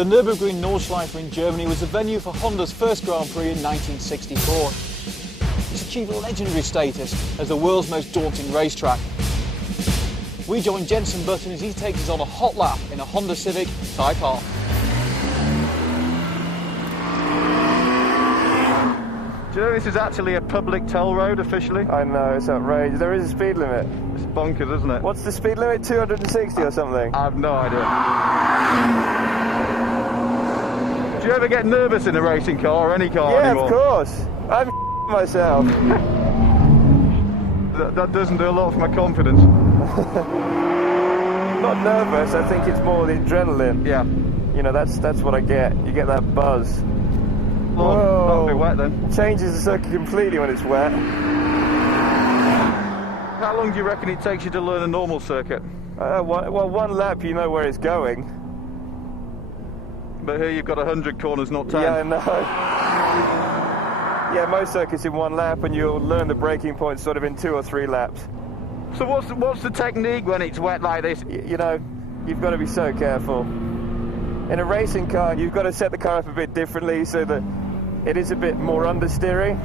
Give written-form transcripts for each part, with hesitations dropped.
The Nurburgring Nordschleife in Germany was the venue for Honda's first Grand Prix in 1964. It's achieved legendary status as the world's most daunting racetrack. We join Jenson Button as he takes us on a hot lap in a Honda Civic Type R. Do you know this is actually a public toll road officially? I know, it's outrageous. There is a speed limit. It's bonkers, isn't it? What's the speed limit? 260 or something? I have no idea. Do you ever get nervous in a racing car or any car anymore? Yeah, of course. I'm myself. That doesn't do a lot for my confidence. Not nervous, I think it's more the adrenaline. Yeah. You know, that's what I get. You get that buzz. Whoa. That'll be wet then. Changes the circuit completely when it's wet. How long do you reckon it takes you to learn a normal circuit? Well, one lap you know where it's going. But here you've got 100 corners, not 10. Yeah, I know. Yeah, most circuits in one lap, and you'll learn the braking points sort of in 2 or 3 laps. So what's the technique when it's wet like this? You know, you've got to be so careful. In a racing car, you've got to set the car up a bit differently so that it is a bit more understeering,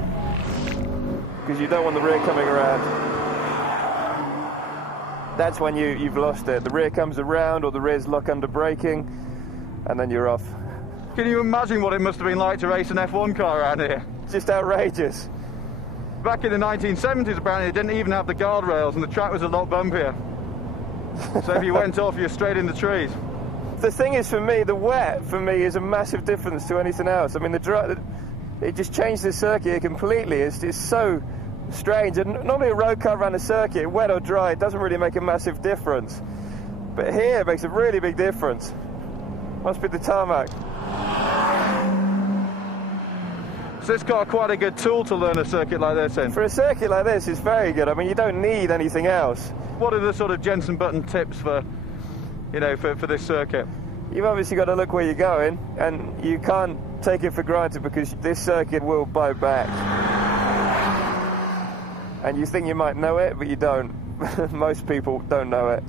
because you don't want the rear coming around. That's when you've lost it. The rear comes around, or the rear's lock under braking, and then you're off. Can you imagine what it must have been like to race an F1 car around here? Just outrageous. Back in the 1970s, apparently, they didn't even have the guardrails, and the track was a lot bumpier. So if you went off, you're straight in the trees. The thing is, for me, the wet, for me, is a massive difference to anything else. I mean, it just changed the circuit completely. It's so strange. And normally a road car around a circuit, wet or dry, it doesn't really make a massive difference. But here, it makes a really big difference. Must be the tarmac. So this car quite a good tool to learn a circuit like this in? For a circuit like this, it's very good. I mean, you don't need anything else. What are the sort of Jenson Button tips for, you know, for this circuit? You've obviously got to look where you're going, and you can't take it for granted, because this circuit will bite back. And you think you might know it, but you don't. Most people don't know it.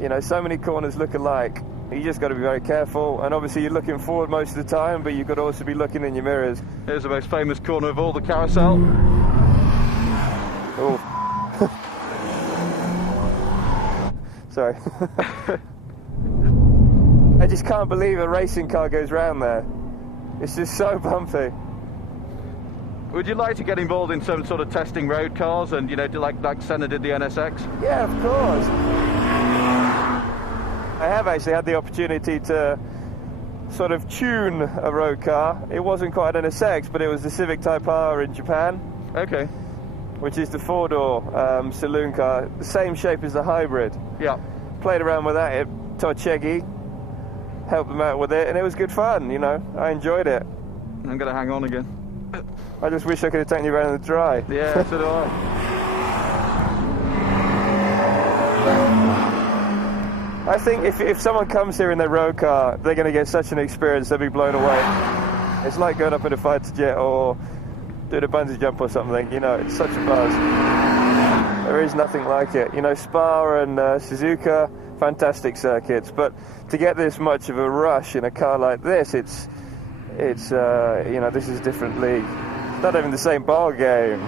You know, so many corners look alike. You just got to be very careful, and obviously you're looking forward most of the time, but you've got to also be looking in your mirrors. Here's the most famous corner of all, the carousel. Oh. Sorry. I just can't believe a racing car goes round there. It's just so bumpy. Would you like to get involved in some sort of testing road cars and, you know, like Senna did the NSX? Yeah, of course. I have actually had the opportunity to sort of tune a road car. It wasn't quite an NSX, but it was the Civic Type R in Japan. Okay. Which is the 4-door saloon car, the same shape as the hybrid. Yeah. Played around with that at Torcheggi, helped them out with it, and it was good fun, you know. I enjoyed it. I'm going to hang on again. I just wish I could have taken you around in the dry. Yeah, so do I. I think if someone comes here in their road car, they're going to get such an experience, they'll be blown away. It's like going up in a fighter jet or doing a bungee jump or something, you know, it's such a buzz. There is nothing like it. You know, Spa and Suzuka, fantastic circuits, but to get this much of a rush in a car like this, it's you know, this is a different league. It's not even the same ball game.